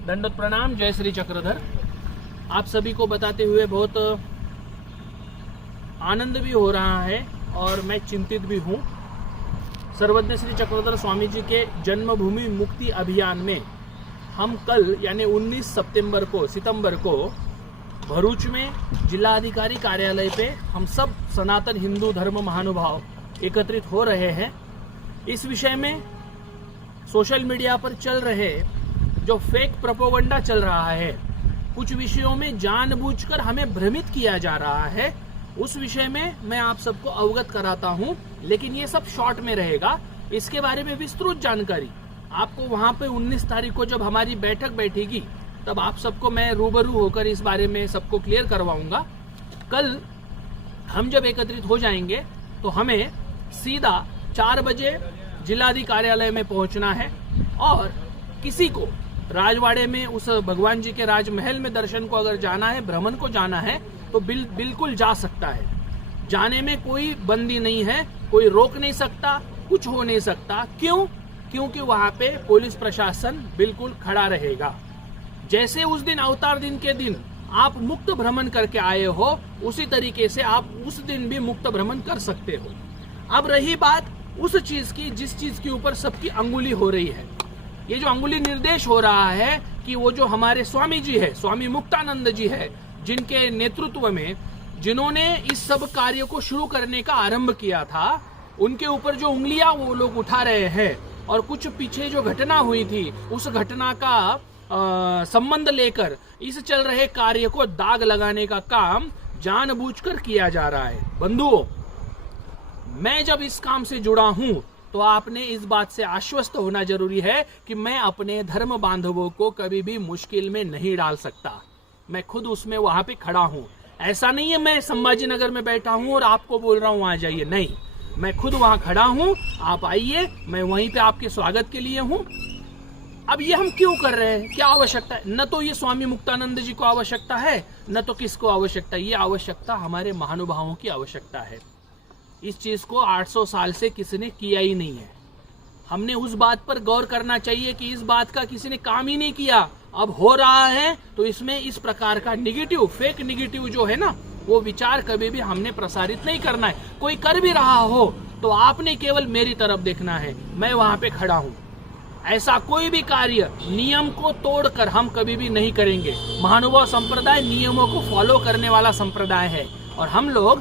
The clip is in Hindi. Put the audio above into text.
दंडोत प्रणाम। जय श्री चक्रधर। आप सभी को बताते हुए बहुत आनंद भी हो रहा है और मैं चिंतित भी हूँ। सर्वज्ञ श्री चक्रधर स्वामी जी के जन्मभूमि मुक्ति अभियान में हम कल यानी 19 सितंबर को भरूच में जिलाधिकारी कार्यालय पे हम सब सनातन हिंदू धर्म महानुभाव एकत्रित हो रहे हैं। इस विषय में सोशल मीडिया पर चल रहे जो फेक प्रोपेगेंडा चल रहा है, कुछ विषयों में जानबूझकर हमें भ्रमित किया जा रहा है, उस विषय में मैं आप सबको अवगत कराता हूं। लेकिन ये सब शॉर्ट में रहेगा। इसके बारे में विस्तृत जानकारी आपको वहां पे 19 तारीख को जब हमारी बैठक बैठेगी तब आप सबको मैं रूबरू होकर इस बारे में सबको क्लियर करवाऊंगा। कल हम जब एकत्रित हो जाएंगे तो हमें सीधा 4 बजे जिलाधिकारी कार्यालय में पहुंचना है और किसी को राजवाड़े में उस भगवान जी के राजमहल में दर्शन को अगर जाना है, भ्रमण को जाना है तो बिल्कुल जा सकता है। जाने में कोई बंदी नहीं है, कोई रोक नहीं सकता, कुछ हो नहीं सकता। क्यों? क्योंकि वहां पे पुलिस प्रशासन बिल्कुल खड़ा रहेगा। जैसे उस दिन अवतार दिन के दिन आप मुक्त भ्रमण करके आए हो, उसी तरीके से आप उस दिन भी मुक्त भ्रमण कर सकते हो। अब रही बात उस चीज की जिस चीज के ऊपर सबकी अंगुली हो रही है, ये जो अंगुली निर्देश हो रहा है कि वो जो हमारे स्वामी जी है, स्वामी मुक्तानंद जी है, जिनके नेतृत्व में जिन्होंने इस सब कार्य को शुरू करने का आरंभ किया था, उनके ऊपर जो उंगलियां वो लोग उठा रहे हैं और कुछ पीछे जो घटना हुई थी उस घटना का संबंध लेकर इस चल रहे कार्य को दाग लगाने का काम जानबूझकर किया जा रहा है। बंधुओं, मैं जब इस काम से जुड़ा हूं तो आपने इस बात से आश्वस्त होना जरूरी है कि मैं अपने धर्म बांधवों को कभी भी मुश्किल में नहीं डाल सकता। मैं खुद उसमें वहां पे खड़ा हूं। ऐसा नहीं है मैं संभाजी नगर में बैठा हूं और आपको बोल रहा हूं आ जाइए, नहीं, मैं खुद वहां खड़ा हूं। आप आइए, मैं वहीं पे आपके स्वागत के लिए हूं। अब ये हम क्यों कर रहे हैं, क्या आवश्यकता है? न तो ये स्वामी मुक्तानंद जी को आवश्यकता है, न तो किसको आवश्यकता है। ये आवश्यकता हमारे महानुभावों की आवश्यकता है। इस चीज को 800 साल से किसी ने किया ही नहीं है। हमने उस बात पर गौर करना चाहिए कि इस बात का किसी ने काम ही नहीं किया, अब हो रहा है। तो इसमें इस प्रकार का निगेटिव, फेक निगेटिव जो है ना, वो विचार कभी भी हमने प्रसारित नहीं करना है। कोई कर भी रहा हो तो आपने केवल मेरी तरफ देखना है, मैं वहां पे खड़ा हूं। ऐसा कोई भी कार्य नियम को तोड़कर हम कभी भी नहीं करेंगे। महानुभाव संप्रदाय नियमों को फॉलो करने वाला संप्रदाय है और हम लोग